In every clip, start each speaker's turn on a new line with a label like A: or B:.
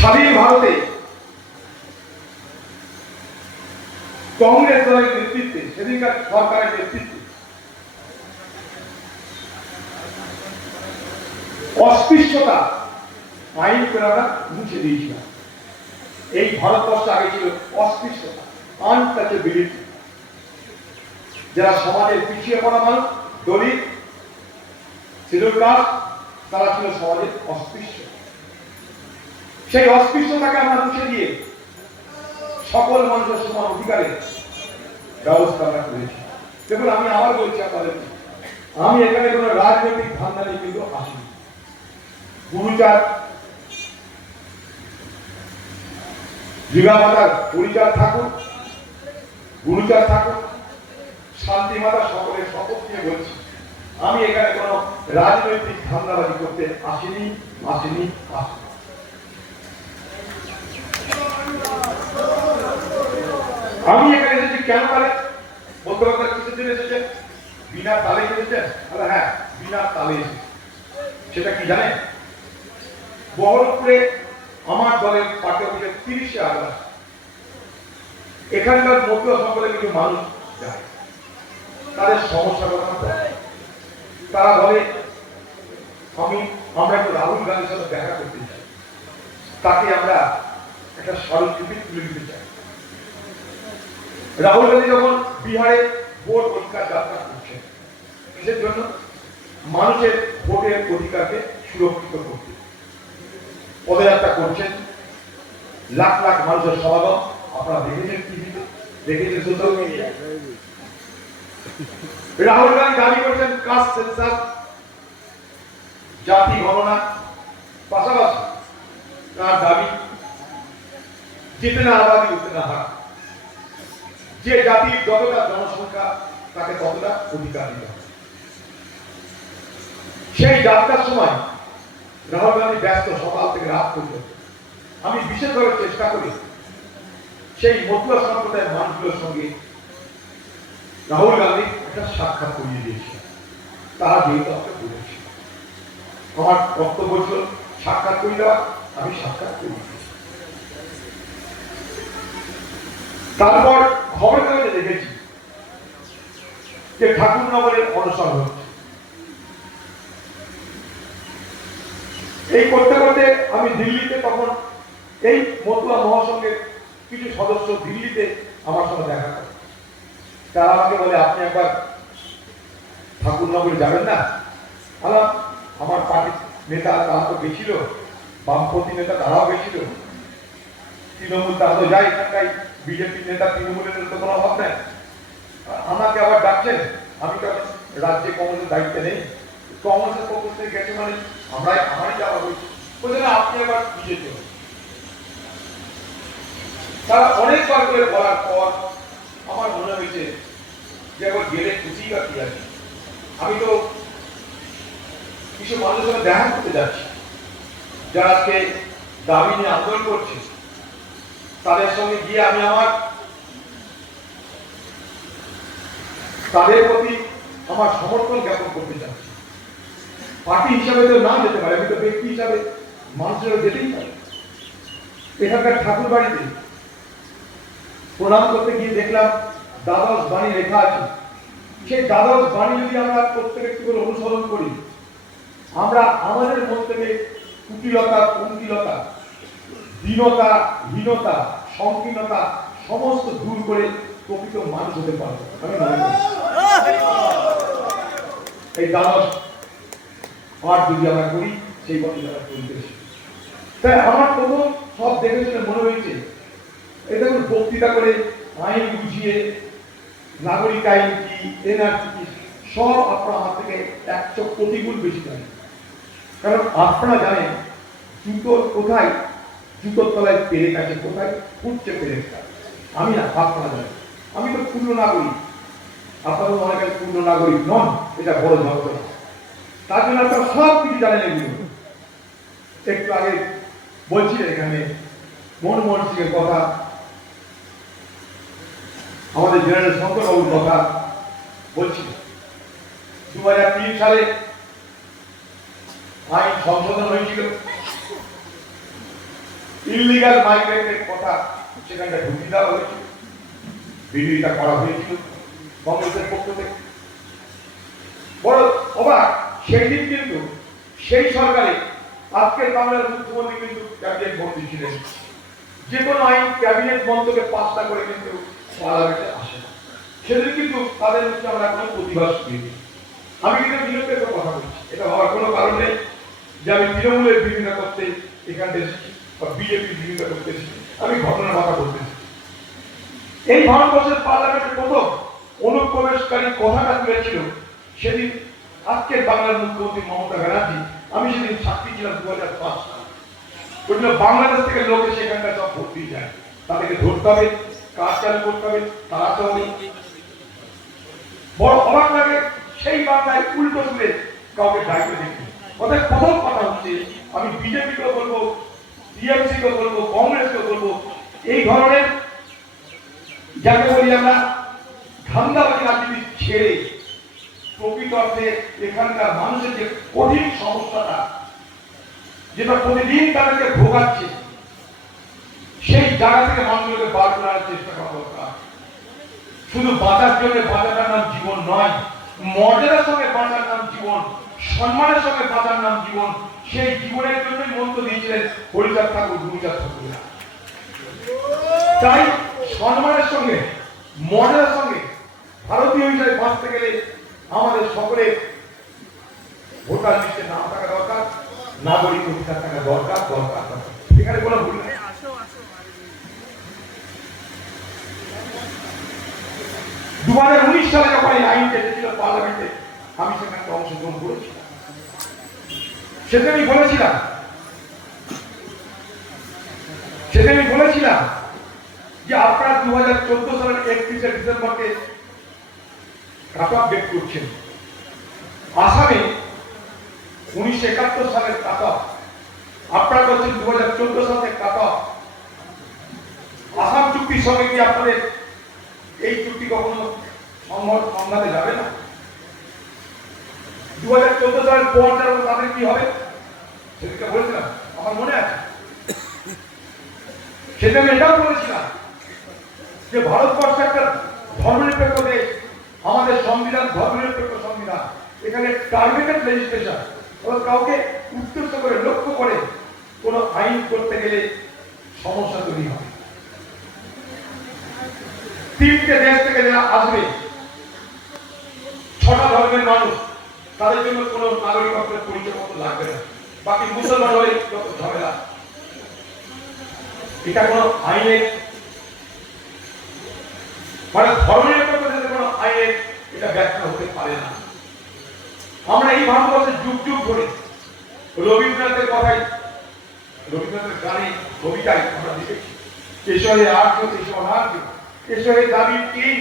A: স্বাধীন ভারতে কংগ্রেস দলের নেতৃত্বে, সেদিনকার সরকারের নেতৃত্বে অস্পৃশ্যতা আইন আমরা মুছে দিয়েছিলাম। এই ভারতবর্ষে আগে ছিল অস্পৃশ্যতা, আনটাচেবিলিটি। যারা সমাজের পিছিয়ে পড়া মানুষ, দলিত শিডিউল তারা ছিল সমাজের অস্পৃশ্য। সেই অস্পৃশ্যতাকে আমরা মুছে দিয়ে সকল মানুষের সমান অধিকারের ব্যবস্থা আমরা করেছি। দেখুন, আমি আবার বলছি আপনাদের আমি এখানে কোনো রাজনৈতিক ধান্দা নিয়ে কিন্তু আসিনি। গুরুচার মাতার পরিচার থাকুন গুরুচার থাকুন শান্তি মাতা সকলের শপথ নিয়ে বলছি, আমি এখানে কোনো রাজনৈতিক ধান্দাবাজি করতে আসিনি আসিনি আসিনি। আমি এখানে এসেছি কেন তালে? বলতে পারতে কিসের এসেছেন বিনা তালে এসেছেন আরে হ্যাঁ বিনা তালে সেটা কি জানেন? বহরমপুরে আমার দলের পার্টি অফিসে তিরিশে আগস্ট। এখানকার মতুয়া সকলে কিছু মানুষ যায়। তাদের সমস্যার কথা তারা বলে, আমি, আমরা একটু রাহুল গান্ধীর সাথে দেখা করতে চাই তাকে আমরা একটা স্মারকলিপি তুলে দিতে চাই রাহুল গান্ধী যখন বিহারে ভোট অধিকার যাত্রা করছেন, কিসের জন্য? মানুষের ভোটের অধিকারকে সুরক্ষিত করতে। পদযাত্রা করছেন। লাখ লাখ মানুষের সমাগম আপনারা দেখেছেন টিভিতে, দেখেছেন সোশ্যাল মিডিয়া রাহুল গান্ধী দাবি করছেন কাস্ট সেন্সাস জাতি গণনা পাশাপাশি তার দাবি জিতনা আবাদি উতনা হার যে জাতির যতটা জনসংখ্যা, তাকে ততটা অধিকার দিতে হবে। সেই যাত্রার সময় রাহুল গান্ধী ব্যস্ত সকাল থেকে রাত পর্যন্ত। আমি বিশেষভাবে চেষ্টা করি সেই মতুয়া সম্প্রদায়ের মানুষগুলোর সঙ্গে রাহুল গান্ধী একটা সাক্ষাৎ করিয়ে দিয়েছে। তারা যেহেতু আমাকে বলেছে। আমার বক্তব্য ছিল, সাক্ষাৎ করি দেওয়া, আমি সাক্ষাৎ করি তারপর খবর কাগজে দেখেছি যে ঠাকুরনগরের অনশন হচ্ছে। এই করতে করতে আমি দিল্লিতে তখন এই মতুয়া মহাসংঘের কিছু সদস্য দিল্লিতে আমার সঙ্গে দেখা করে। তারা আমাকে বলে, আপনি একবার ঠাকুরনগরে যাবেন না? আলাম, আমার পার্টির নেতা তারা তো গেছিল বামপন্থী নেতা তারাও গেছিল তৃণমূল তারা তো যায় এখানটাই বিজেপির নেতা তৃণমূলের নেতা কোনো অভাব আমাকে আবার ডাকছেন আমি তো রাজ্যে কংগ্রেসের দায়িত্বে নেই। কংগ্রেসের পক্ষ থেকে গেছে মানে আমরাই আমারই যাওয়া হয়েছে বলছে, না, আপনি আবার বিজেপি তারা অনেকবার করে বলার পর আমার মনে হয়েছে যে একবার গেলে খুশি বা কি আছে। আমি তো কিছু মানুষের দেখা করতে যাচ্ছি। যারা আজকে দাবি নিয়ে আন্দোলন করছে তাদের সঙ্গে গিয়ে আমি আমার, তাদের প্রতি আমার সমর্থন জ্ঞাপন করতে চাচ্ছি। পার্টি হিসাবে তো না যেতে পারে, আমি তো ব্যক্তি হিসাবে মানুষের যেতেই পারে। এখানকার ঠাকুর বাড়িতে প্রণাম করতে গিয়ে দেখলাম দ্বাদশ বাণী লেখা আছে। সেই দ্বাদশ বাণী যদি আমরা প্রত্যেক একটু করে অনুসরণ করি, আমরা আমাদের মন থেকে কুটিলতা পঙ্কিলতা দীনতা হীনতা, সংকীর্ণতা সমস্ত দূর করে প্রকৃত মানুষ হতে পারব যদি আমরা করি, সেই চলতেছি তাই আমার প্রথম সব দেখে শুনে মনে হয়েছে, এই দেখুন বক্তৃতা করে আইন বুঝিয়ে নাগরিক আইন কি, এনআরসি কি, সব আপনার আমার থেকে একশো প্রতিগুণ বেশি জানেন কারণ আপনারা জানেন জুতোর কোথায় জুতোর তলায় পেরেক আছে কোথায় ফুটছে পেরেকটা আমি না আপনারা জানেন আমি তো পূর্ণ নাগরিক। আপনারা তো অনেক পূর্ণ নাগরিক নন, এটা বড় যন্ত্রণা তার জন্য আপনারা সব কিছু জানেন এগুলো। একটু আগে বলছিলেন এখানে মনমোহন সিং এর কথা। আমাদের জেনারেল শঙ্করবাবুর কথা বলছি দু হাজার তিন সালে আইন সংশোধন হয়েছিল। ইলিগাল মাইগ্রেন্টের কথা সেখানটা ঢুকিয়ে দেওয়া হয়েছিল বিরোধিতা করা হয়েছিল কংগ্রেসের পক্ষ থেকে। বড় অবাক সেই দিন কিন্তু সেই সরকারে আজকের বাংলার মুখ্যমন্ত্রী কিন্তু ক্যাবিনেট মন্ত্রী ছিলেন। যে কোনো আইন ক্যাবিনেট মন্ত্রকে করে কিন্তু পার্লামেন্টে আসে না। সেদিন কিন্তু তাদের হচ্ছে আমরা কোনো প্রতিবাদ শুনিনি। আমি কিন্তু কথা বলছি। এটা হওয়ার কোনো কারণ নেই যে আমি তৃণমূলের বিভিন্ন করতে এখানে এসেছি। বা বিজেপির বিভিন্ন করতে আমি ঘটনার কথা বলতেছি। এই ভারতবর্ষের পার্লামেন্টের প্রথম অনুপ্রবেশকারী কথাটা তুলেছিল সেদিন আজকের বাংলার মুখ্যমন্ত্রী মমতা ব্যানার্জি, আমি সেদিন সাক্ষী ছিলাম দু হাজার পাঁচ সাল। বাংলাদেশ থেকে লোক এখানটা সব দিয়ে যায়। তাদেরকে ধরতে হবে, কাজ চালু করতে হবে তাড়াতে হবে। বড় অবাক লাগে, সেই বাংলায় উল্টো সুরে কাউকে দায়িত্ব দেখি। ওদের প্রথম কথা হচ্ছে, আমি বিজেপিকে বলব টিএমসি কে বলব, কংগ্রেসকে বলব, এই ধরনের, যাকে বলি আমরা, ধান্দাবাজি রাজনীতি ছেড়ে প্রকৃত অর্থে এখানকার মানুষের যে কঠিন সমস্যাটা, যেটা প্রতিদিন তাদেরকে ভোগাচ্ছে, সেই জায়গা থেকে মানুষগুলোকে বার করার চেষ্টা করা দরকার। শুধু বাঁচার জন্য বাঁচাটার নাম জীবন নয়, মর্যাদার সঙ্গে বাঁচার নাম জীবন। সম্মানের সঙ্গে বাঁচার নাম জীবন, সেই জীবনের জন্যই মন্ত্র দিয়েছিলেন হরিচাঁদ ঠাকুর, গুরুচাঁদ ঠাকুরেরা তাই সম্মানের সঙ্গে মর্যাদার সঙ্গে ভারতীয় হিসেবে বাঁচতে গেলে আমাদের সকলের ভোটার লিস্টে নাম থাকা দরকার, নাগরিক অধিকার থাকা দরকার দরকার দরকার। এখানে কোনো ভুল নেই দু হাজার উনিশ সালে যখন এই আইনটা এসেছিল পার্লামেন্টে আমি সেখানে অংশগ্রহণ করেছিলাম সেটা আমি বলেছিলাম। সেটা আমি বলেছিলাম যে আপনারা দু হাজার চোদ্দ সালের একত্রিশে ডিসেম্বরকে কাট করছেন। আসামে উনিশশো একাত্তর সালের কাট অফ আপনারা করছেন দু হাজার চোদ্দ সালের কাট আসাম চুক্তির সঙ্গে কি আপনাদের এই চুক্তি কখনো সংঘাতে যাবে না? দু হাজার চোদ্দ সালের পর যারা তাদের কি হবে? সেদিকে বলেছিলাম, আমার মনে আছে। সেটা আমি এটাও বলেছিলাম যে ভারতবর্ষ একটা ধর্মনিরপেক্ষ দেশ, আমাদের সংবিধান, ধর্মনিরপেক্ষ সংবিধান। এখানে টার্গেটেড লেজিসলেশন অর্থাৎ কাউকে উদ্দেশ্য করে, লক্ষ্য করে কোনো আইন করতে গেলে সমস্যা তৈরি হয়। তিনটে দেশ থেকে যারা আসবে, ছটা ধর্মের মানুষ তাদের জন্য কোনো নাগরিকত্বের পরিচয়পত্র লাগবে না। বাকি মুসলমান হলে যত ঝামেলা। এটা কোনো আইনের মানে ধর্মনিরপেক্ষ দেশে কোনো আইনের এটা ব্যাখ্যা হতে পারে না। আমরা এই ভারতবর্ষে যুগ যুগ ধরে রবীন্দ্রনাথের কথাই রবীন্দ্রনাথের গানে, কবিতায় আমরা দেখেছি। কেশরে আর্য, কেশর আর্য। কেশরে দাবি তিন।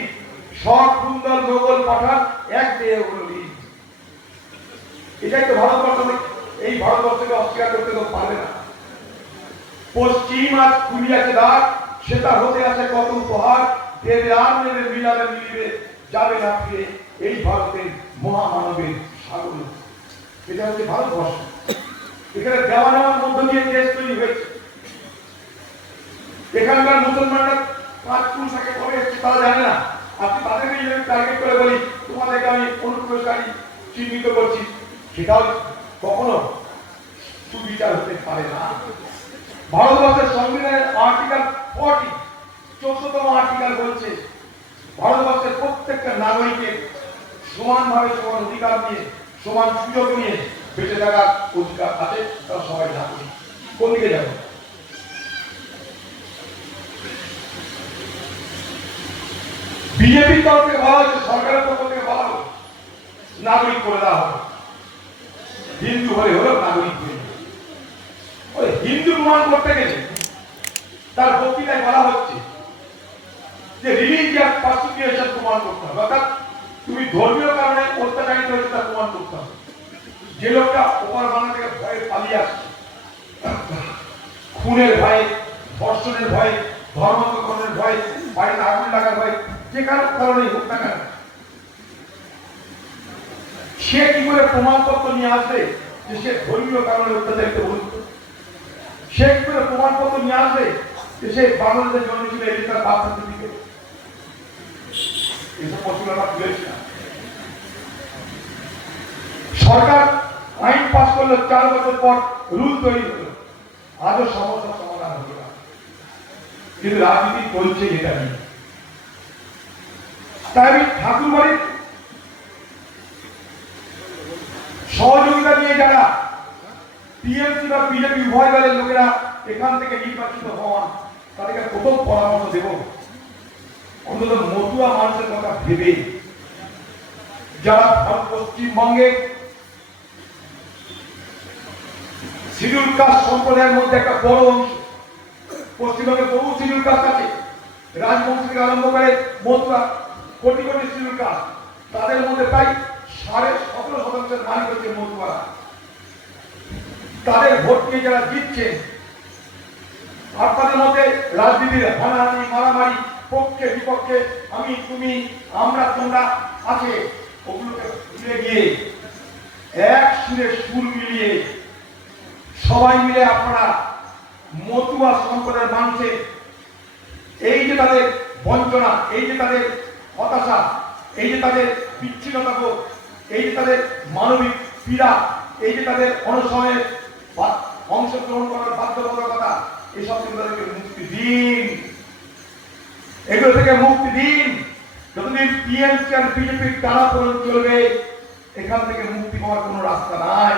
A: সব সুন্দর, মোগল, পাঠান, এক দেহে হলো এটাই তো ভারতবর্ষ এই ভারতবর্ষকে অস্বীকার করতে তো পারবে না। পশ্চিম আজ খুলিয়াছে দ্বার সেটা হতে আছে কত উপহার, দেবে আর নেবে, মিলাবে, মিলিবে, যাবে না ফিরে এই ভারতের মহামানবের সাগর। এটা হচ্ছে ভারতবর্ষ। এখানে দেওয়া নেওয়ার মধ্য দিয়ে দেশ তৈরি হয়েছে। এখানকার মুসলমানরা পাঁচ কবে এসছে, তারা জানে না। আপনি তাদেরকে টার্গেট করে বলি, তোমাদেরকে আমি অনুপ্রবেশকারী চিহ্নিত করছি। সেটাও কখনো সুবিচার হতে পারে না। ভারতবর্ষের সংবিধানের আর্টিকেল ফর্টি চোদ্দতম আর্টিকেল বলছে, ভারতবর্ষের প্রত্যেকটা নাগরিকের সমানভাবে সমান অধিকার নিয়ে, সমান সুযোগ নিয়ে বেঁচে থাকার অধিকার আছে, তারা সবাই নাগরিক কোন দিকে যাব? বিজেপির তরফ থেকে বলা হচ্ছে সরকারের পক্ষ থেকে বলা হলো, নাগরিক করে দেওয়া হবে। হিন্দু হলে হলো নাগরিক হয়ে ওই হিন্দু প্রমাণ করতে গেলে তার বক্তৃতায় বলা হচ্ছে যে রিলিজিয়াস পার্সিকিউশন প্রমাণ করতে হবে। অর্থাৎ তুমি ধর্মীয় কারণে অত্যাচারিত হয়েছে তা প্রমাণ করতে হবে। যে লোকটা ওপার বাংলা থেকে ভয়ে পালিয়ে আসছে, খুনের ভয়ে, ধর্ষণের ভয়ে ধর্মান্তকরণের ভয়ে, বাড়িতে আগুন লাগার ভয়ে, যে কারও কারণেই হোক না কেন সে কি করে প্রমাণপত্র নিয়ে আসবে যে সে ধর্মীয় কারণে অত্যাচারিত হয়েছে সে কি করে প্রমাণপত্র নিয়ে আসবে যে সে বাংলাদেশে জন্মেছিল এই যে তার বার্থ সার্টিফিকেট এসব পসিবল আমরা না সরকার আইন পাস করল চার বছর পর রুল তৈরি হলো। আজও সমস্যার সমাধান হলো না। কিন্তু রাজনীতি চলছে এটা নিয়ে। তাই আমি ঠাকুর সহযোগিতা নিয়ে যারা টিএমসি বা বিজেপি উভয় দলের লোকেরা এখান থেকে নির্বাচিত হন, তাদেরকে প্রথম পরামর্শ দেব। অন্তত মতুয়া মানুষের কথা ভেবে, যারা পশ্চিমবঙ্গে শিডিউল কাস্ট সম্প্রদায়ের মধ্যে একটা বড় অংশ, পশ্চিমবঙ্গে বহু শিডিউল কাস্ট আছে রাজবংশ থেকে আরম্ভ করে মতুয়া, কোটি কোটি শিডিউল কাস্ট, তাদের মধ্যে প্রায় সাড়ে সতেরো শতাংশের মালিক হচ্ছে মতুয়ারা তাদের ভোট নিয়ে যারা আর তাদের মধ্যে রাজনীতির হানাহানি, মারামারি, পক্ষে, বিপক্ষে আমি, তুমি, আমরা, তোমরা আছে, ওগুলোকে ভুলে গিয়ে এক সুরে সুর মিলিয়ে সবাই মিলে আপনারা মতুয়া সম্প্রদায়ের মানুষের এই যে তাদের বঞ্চনা, এই যে তাদের হতাশা, এই যে তাদের বিচ্ছিন্নতা এই যে তাদের মানবিক পীড়া, এই যে তাদের অনশনের অংশগ্রহণ করার বাধ্যবাধকতা এইসব কিন্তু তাদেরকে মুক্তি দিন। এগুলো থেকে মুক্তি দিন। যতদিন টিএমসি আর বিজেপির টানা চলবে, এখান থেকে মুক্তি পাওয়ার কোনো রাস্তা নাই।